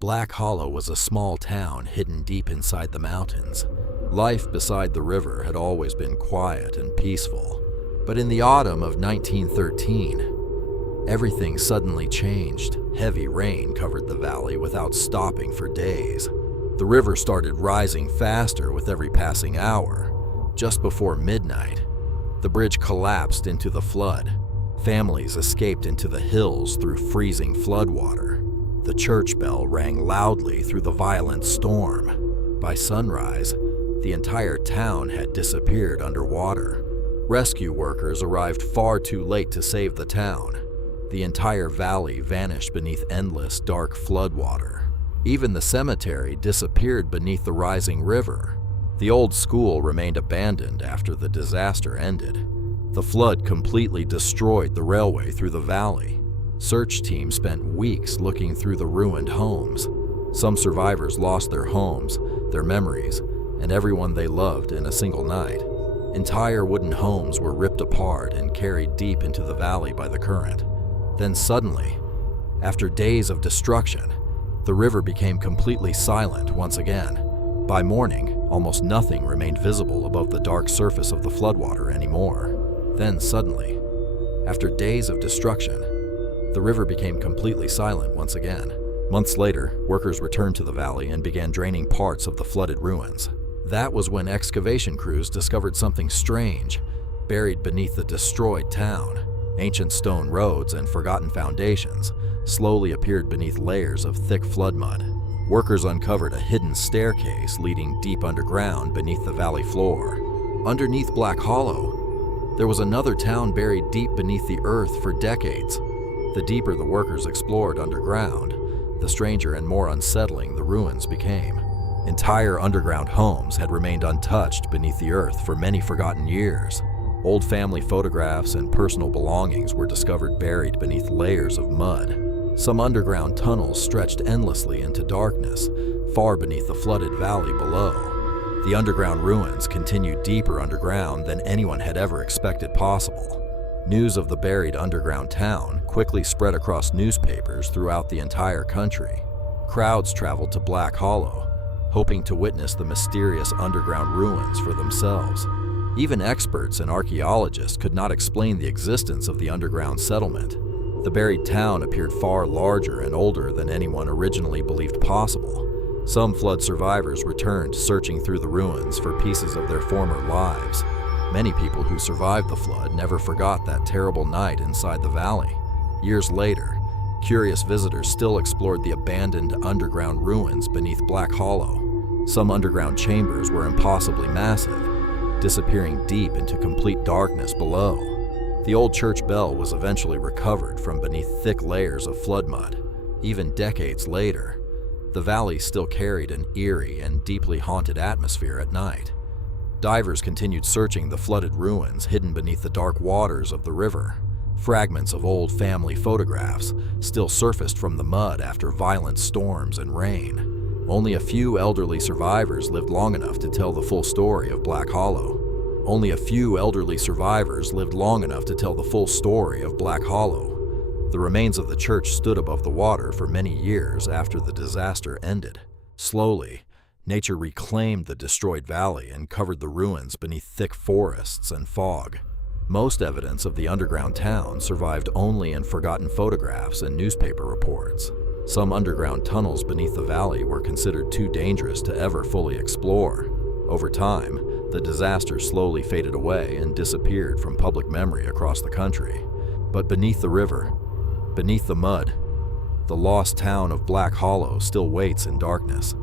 Black Hollow was a small town hidden deep inside the mountains. Life beside the river had always been quiet and peaceful. But in the autumn of 1913, everything suddenly changed. Heavy rain covered the valley without stopping for days. The river started rising faster with every passing hour. Just before midnight, the bridge collapsed into the flood. Families escaped into the hills through freezing floodwater. The church bell rang loudly through the violent storm. By sunrise, the entire town had disappeared underwater. Rescue workers arrived far too late to save the town. The entire valley vanished beneath endless, dark floodwater. Even the cemetery disappeared beneath the rising river. The old school remained abandoned after the disaster ended. The flood completely destroyed the railway through the valley. Search teams spent weeks looking through the ruined homes. Some survivors lost their homes, their memories, and everyone they loved in a single night. Entire wooden homes were ripped apart and carried deep into the valley by the current. Then suddenly, after days of destruction, the river became completely silent once again. By morning, almost nothing remained visible above the dark surface of the floodwater anymore. Then suddenly, after days of destruction, the river became completely silent once again. Months later, workers returned to the valley and began draining parts of the flooded ruins. That was when excavation crews discovered something strange buried beneath the destroyed town. Ancient stone roads and forgotten foundations slowly appeared beneath layers of thick flood mud. Workers uncovered a hidden staircase leading deep underground beneath the valley floor. Underneath Black Hollow, there was another town buried deep beneath the earth for decades. The deeper the workers explored underground, the stranger and more unsettling the ruins became. Entire underground homes had remained untouched beneath the earth for many forgotten years. Old family photographs and personal belongings were discovered buried beneath layers of mud. Some underground tunnels stretched endlessly into darkness, far beneath the flooded valley below. The underground ruins continued deeper underground than anyone had ever expected possible. News of the buried underground town quickly spread across newspapers throughout the entire country. Crowds traveled to Black Hollow, hoping to witness the mysterious underground ruins for themselves. Even experts and archaeologists could not explain the existence of the underground settlement. The buried town appeared far larger and older than anyone originally believed possible. Some flood survivors returned, searching through the ruins for pieces of their former lives. Many people who survived the flood never forgot that terrible night inside the valley. Years later, curious visitors still explored the abandoned underground ruins beneath Black Hollow. Some underground chambers were impossibly massive, disappearing deep into complete darkness below. The old church bell was eventually recovered from beneath thick layers of flood mud. Even decades later, the valley still carried an eerie and deeply haunted atmosphere at night. Divers continued searching the flooded ruins hidden beneath the dark waters of the river. Fragments of old family photographs still surfaced from the mud after violent storms and rain. Only a few elderly survivors lived long enough to tell the full story of Black Hollow. Only a few elderly survivors lived long enough to tell the full story of Black Hollow. The remains of the church stood above the water for many years after the disaster ended. Slowly, nature reclaimed the destroyed valley and covered the ruins beneath thick forests and fog. Most evidence of the underground town survived only in forgotten photographs and newspaper reports. Some underground tunnels beneath the valley were considered too dangerous to ever fully explore. Over time, the disaster slowly faded away and disappeared from public memory across the country. But beneath the river, beneath the mud, the lost town of Black Hollow still waits in darkness.